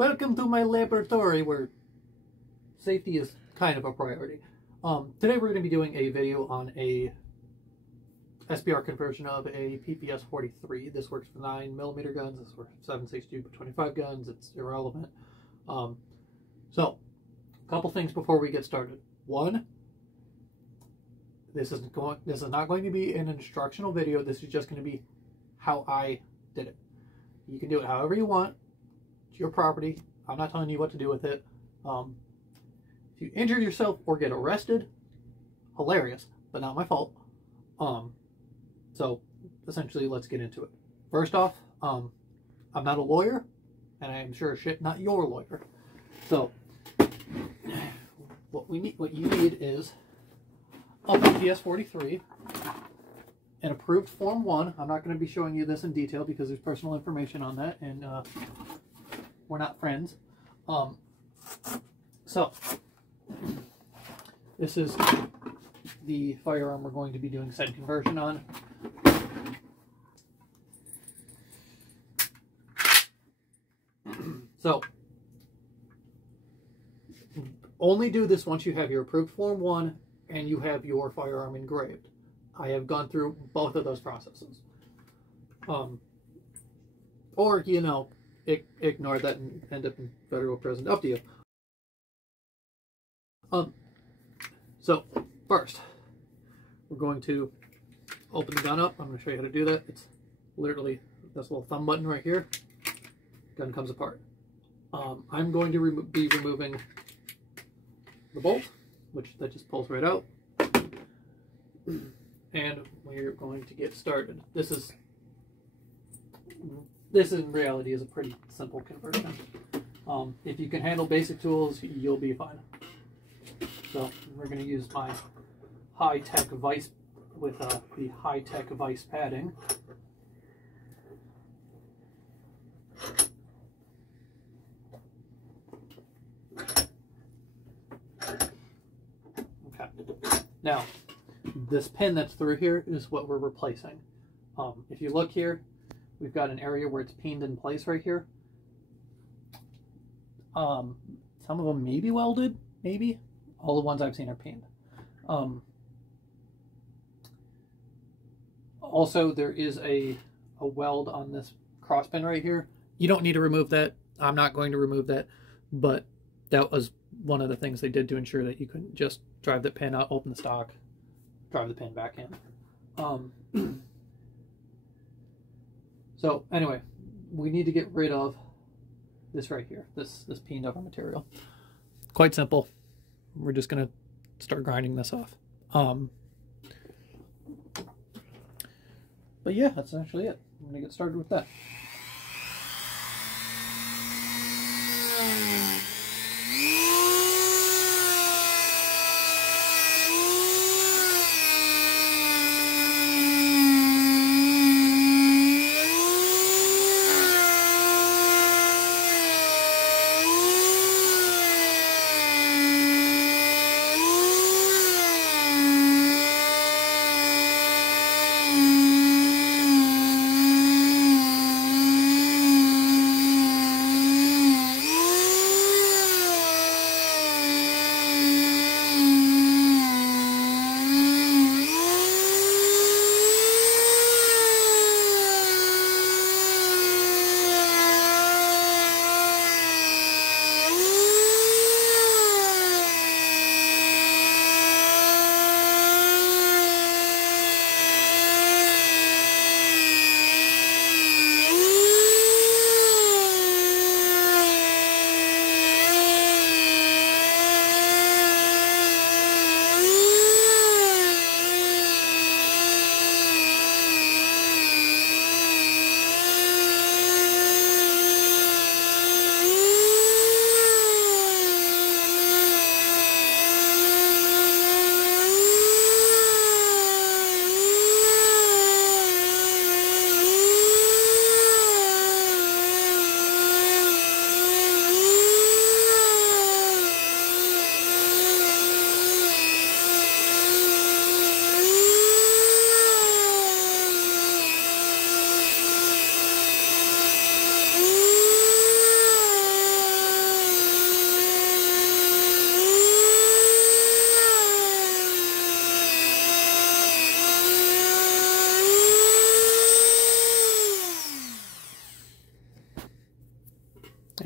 Welcome to my laboratory where safety is kind of a priority. Today we're going to be doing a video on a SBR conversion of a PPS43. This works for 9mm guns, this works for 7.62 but 25 guns, it's irrelevant. So, a couple things before we get started. One, this is not going to be an instructional video, this is just going to be how I did it. You can do it however you want. It's your property. I'm not telling you what to do with it. If you injure yourself or get arrested, hilarious, but not my fault. So essentially, let's get into it. First off, I'm not a lawyer, and I am sure as shit not your lawyer. So what you need is a PPS43, an approved Form 1. I'm not going to be showing you this in detail because there's personal information on that, and we're not friends. So this is the firearm we're going to be doing said conversion on. So only do this once you have your approved Form 1 and you have your firearm engraved. I have gone through both of those processes. Or, you know, ignore that and end up in federal prison. Up to you. So, first, we're going to open the gun up. I'm going to show you how to do that. It's literally this little thumb button right here. Gun comes apart. I'm going to be removing the bolt, which that just pulls right out. And we're going to get started. This in reality is a pretty simple conversion. If you can handle basic tools, you'll be fine. So we're going to use my high-tech vise with the high-tech vise padding. Okay. Now, this pin that's through here is what we're replacing. If you look here, we've got an area where it's pinned in place right here. Some of them may be welded, maybe. All the ones I've seen are pinned. Also, there is a weld on this cross pin right here. You don't need to remove that. I'm not going to remove that, but that was one of the things they did to ensure that you couldn't just drive the pin out, open the stock, drive the pin back in. So anyway, we need to get rid of this right here, this pinned over material. Quite simple. We're just gonna start grinding this off. But yeah, that's actually it. I'm gonna get started with that.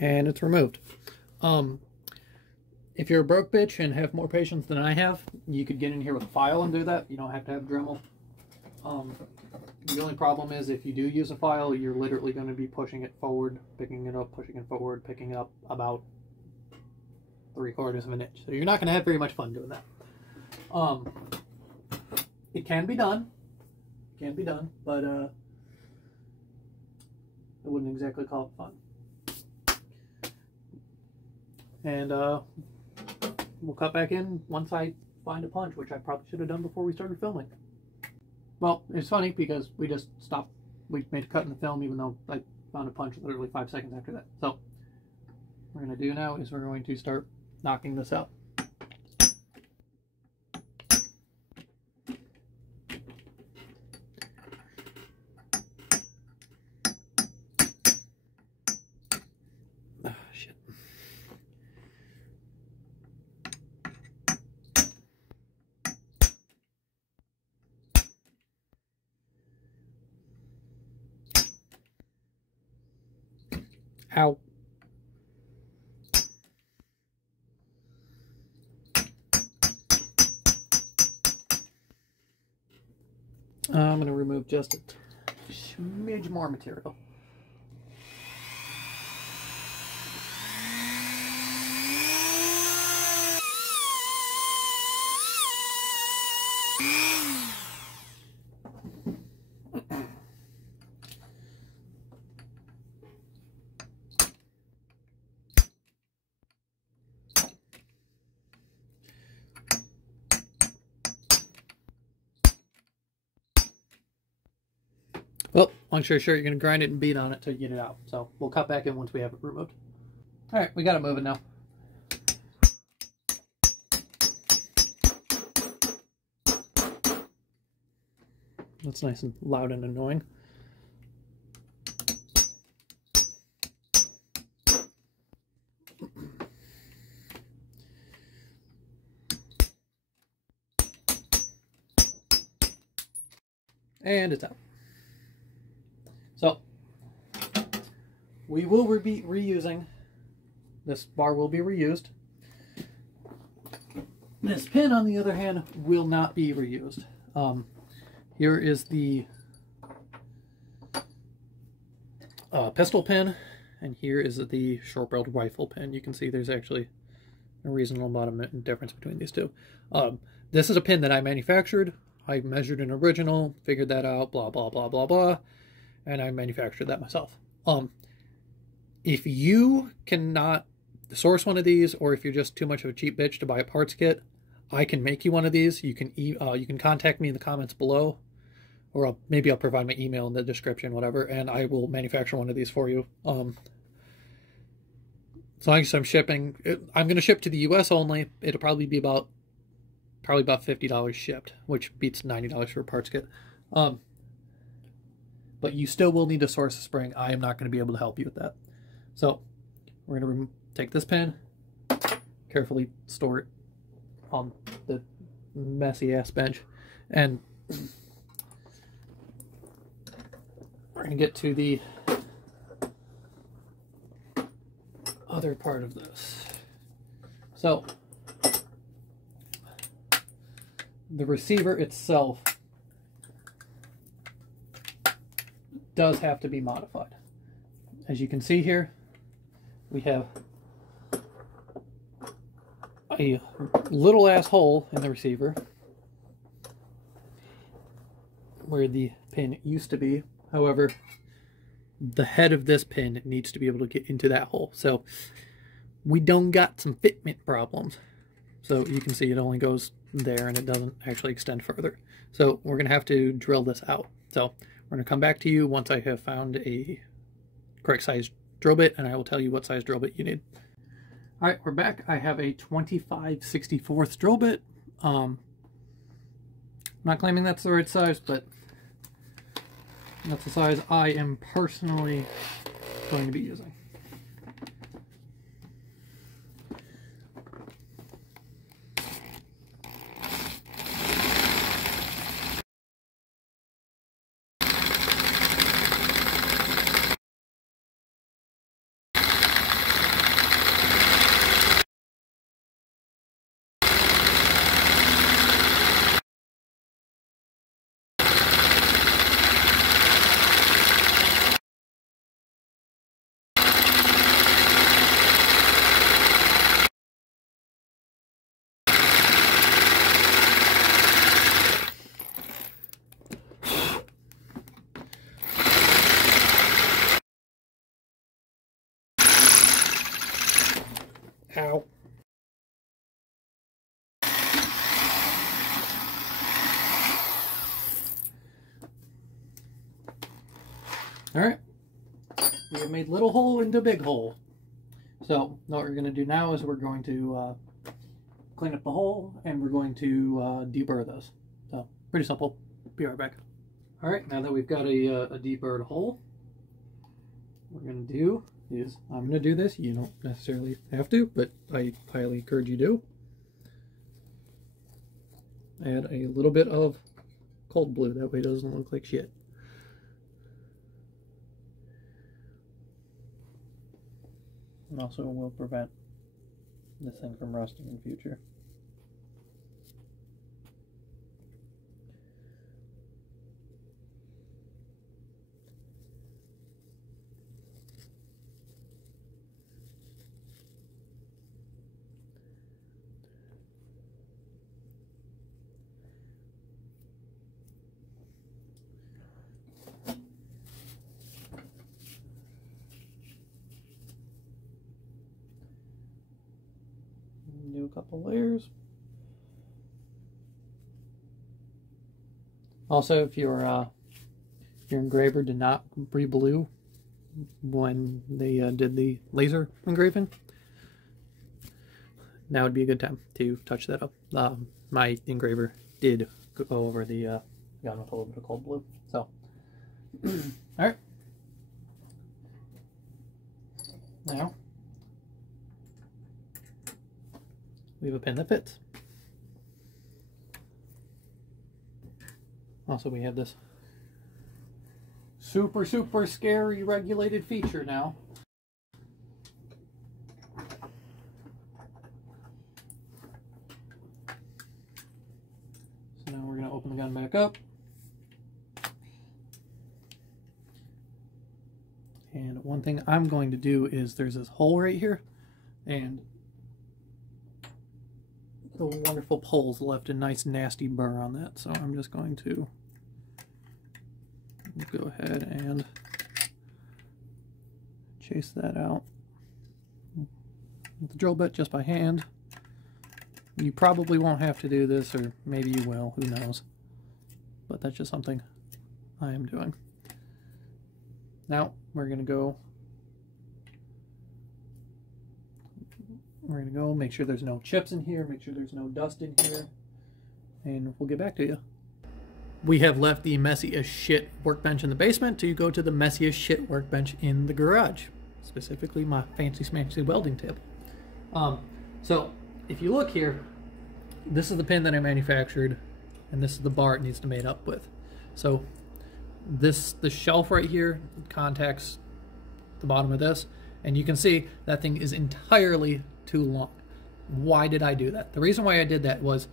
and it's removed. If you're a broke bitch and have more patience than I have, you could get in here with a file and do that. You don't have to have Dremel. The only problem is if you do use a file, you're literally going to be pushing it forward, picking it up, pushing it forward, picking it up about 3/4 of an inch. So you're not going to have very much fun doing that. It can be done. It can be done, but I wouldn't exactly call it fun. And we'll cut back in once I find a punch, which I probably should have done before we started filming. Well, it's funny because we just stopped. We made a cut in the film even though I found a punch literally 5 seconds after that. So what we're going to do now is we're going to start knocking this out. Ah, shit. Ow. I'm going to remove just a smidge more material. Well, long story short, you're going to grind it and beat on it till you get it out. So we'll cut back in once we have it removed. All right, we got it moving now. That's nice and loud and annoying. And it's out. So, we will be reusing, this bar will be reused. This pin, on the other hand, will not be reused. Here is the pistol pin, and here is the short-barreled rifle pin. You can see there's actually a reasonable amount of difference between these two. This is a pin that I manufactured. I measured an original, figured that out, blah, blah, blah, blah, blah, and I manufactured that myself. If you cannot source one of these, or if you're just too much of a cheap bitch to buy a parts kit, I can make you one of these. You can contact me in the comments below, or maybe I'll provide my email in the description, whatever, and I will manufacture one of these for you. As long as I'm shipping, I'm going to ship to the U.S. only. It'll probably be about $50 shipped, which beats $90 for a parts kit. But you still will need to source a spring. I am not going to be able to help you with that. So we're going to take this pin, carefully store it on the messy ass bench, and we're going to get to the other part of this. So the receiver itself does have to be modified. As you can see here, we have a little ass hole in the receiver where the pin used to be. However, the head of this pin needs to be able to get into that hole. So we don't got some fitment problems. So you can see it only goes there and it doesn't actually extend further. So we're going to have to drill this out. So we're going to come back to you once I have found a correct size drill bit, and I will tell you what size drill bit you need. All right, we're back. I have a 25/64 drill bit. I'm not claiming that's the right size, but that's the size I am personally going to be using. Alright, we have made little hole into big hole. So what we're going to do now is we're going to clean up the hole, and we're going to deburr this. So pretty simple. Be right back. Alright, now that we've got a deburred hole, what we're going to do is, I'm going to do this. You don't necessarily have to, but I highly encourage you to. Add a little bit of cold blue, that way it doesn't look like shit. And also will prevent this thing from rusting in the future. Do a couple layers. Also, if your engraver did not re-blue when they did the laser engraving, now would be a good time to touch that up. My engraver did go over the gun with a little bit of cold blue. So, all right. Now, we have a pin that fits. Also, we have this super scary regulated feature now. So now we're going to open the gun back up. And one thing I'm going to do is, there's this hole right here, and the wonderful poles left a nice nasty burr on that, so I'm just going to go ahead and chase that out with the drill bit, just by hand. You probably won't have to do this, or maybe you will, who knows, but that's just something I am doing. Now we're gonna go make sure there's no chips in here, make sure there's no dust in here, and we'll get back to you. We have left the messy as shit workbench in the basement to go to the messy as shit workbench in the garage, specifically my fancy smancy welding table. So if you look here, this is the pin that I manufactured, and this is the bar it needs to mate up with. So the shelf right here contacts the bottom of this, and you can see that thing is entirely too long. Why did I do that? The reason why I did that was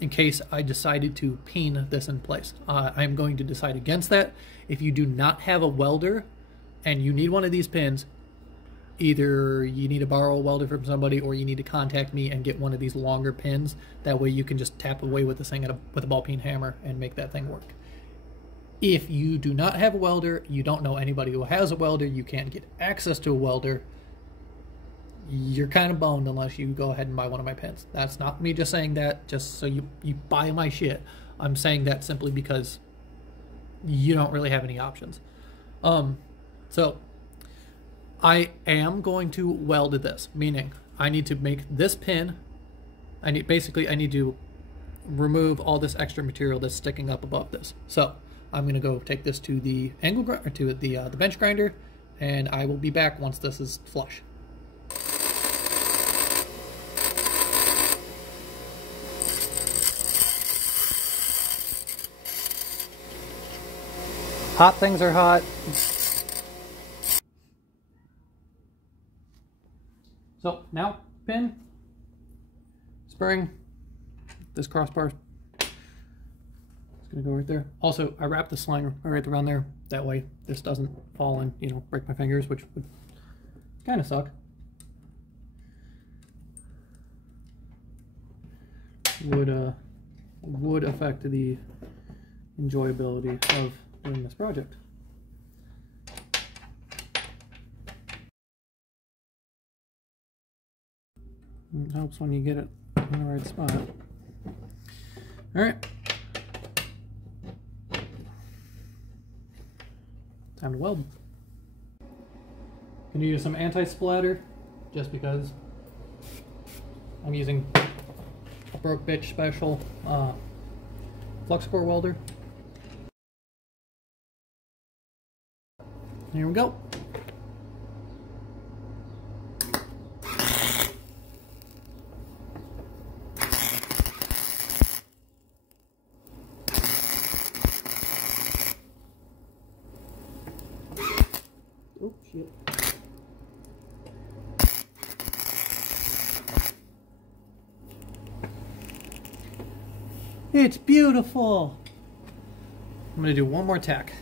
in case I decided to peen this in place. I'm going to decide against that. If you do not have a welder and you need one of these pins, either you need to borrow a welder from somebody, or you need to contact me and get one of these longer pins. That way you can just tap away with this thing with a ball peen hammer and make that thing work. If you do not have a welder, you don't know anybody who has a welder, you can't get access to a welder, you're kind of boned unless you go ahead and buy one of my pins. That's not me just saying that just so you buy my shit. I'm saying that simply because you don't really have any options. So I am going to weld this, meaning I need to make this pin. I need to remove all this extra material that's sticking up above this. So I'm going to go take this to the the bench grinder, and I will be back once this is flush. Hot things are hot. So now, pin, spring, this crossbar, it's gonna go right there. Also, I wrapped the sling right around there. That way this doesn't fall and, you know, break my fingers, which would kind of suck. Would affect the enjoyability of doing this project. It helps when you get it in the right spot. Alright. Time to weld. Gonna use some anti-splatter, just because I'm using a Broke Bitch Special flux core welder. Here we go. Oh, shit. It's beautiful. I'm gonna do one more tack.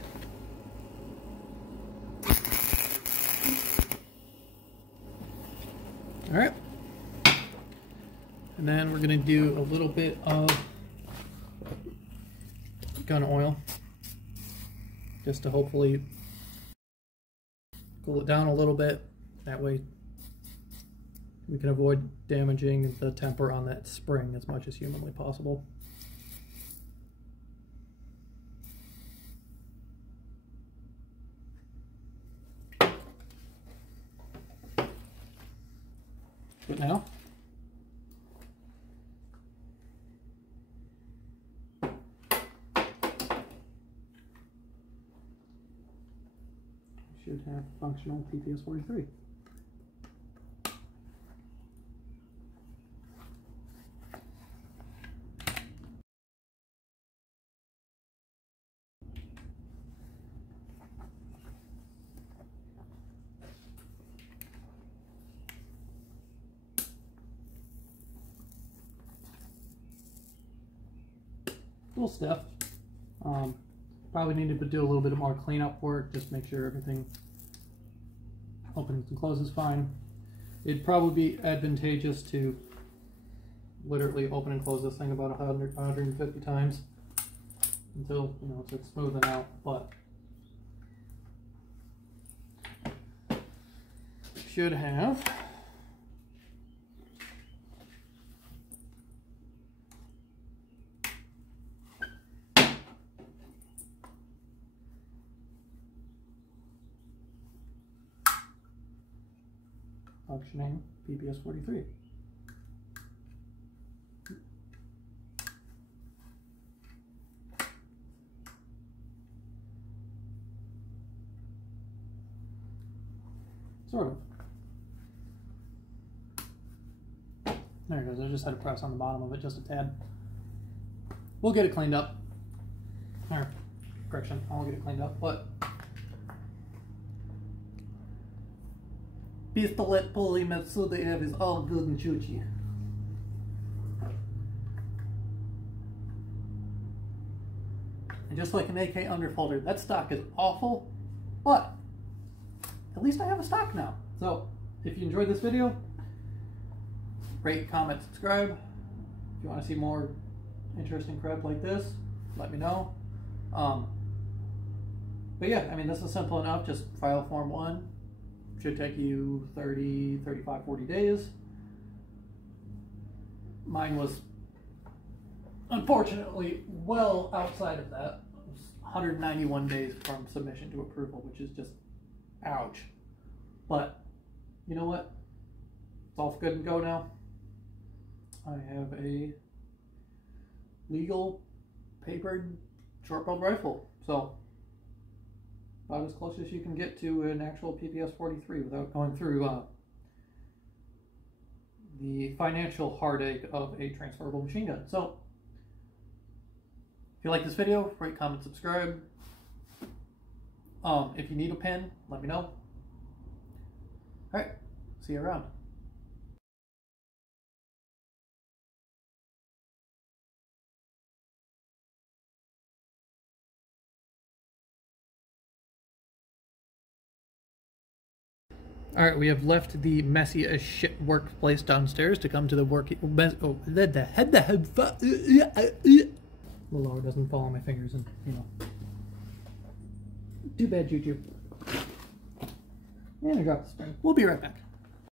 All right. And then we're gonna do a little bit of gun oil, just to hopefully cool it down a little bit. That way we can avoid damaging the temper on that spring as much as humanly possible. Good now. Should have functional PPS43. Little stiff. Probably needed to do a little bit more cleanup work, just make sure everything opens and closes fine. It'd probably be advantageous to literally open and close this thing about 150 times until, you know, it's smoothing out, but should have. Functioning PPS43. Sort of. There it goes. I just had to press on the bottom of it just a tad. We'll get it cleaned up. Or, correction, I'll get it cleaned up, but Pistolet Pulley Matsuda Ev is all good and chuchi. And just like an AK underfolder, that stock is awful, but at least I have a stock now. So if you enjoyed this video, rate, comment, subscribe. If you want to see more interesting crap like this, let me know. But yeah, I mean, this is simple enough. Just file Form 1. Should take you 30, 35, 40 days. Mine was unfortunately well outside of that. It was 191 days from submission to approval, which is just ouch. But you know what? It's all good and go now. I have a legal papered short-barreled rifle, so about as close as you can get to an actual PPS43 without going through the financial heartache of a transferable machine gun. So, if you like this video, rate, comment, subscribe. If you need a pin, let me know. Alright, see you around. Alright, we have left the messy as shit workplace downstairs to come to the work. Oh, the lower doesn't fall on my fingers, and you know. Too bad, Juju. And I dropped the spring. We'll be right back.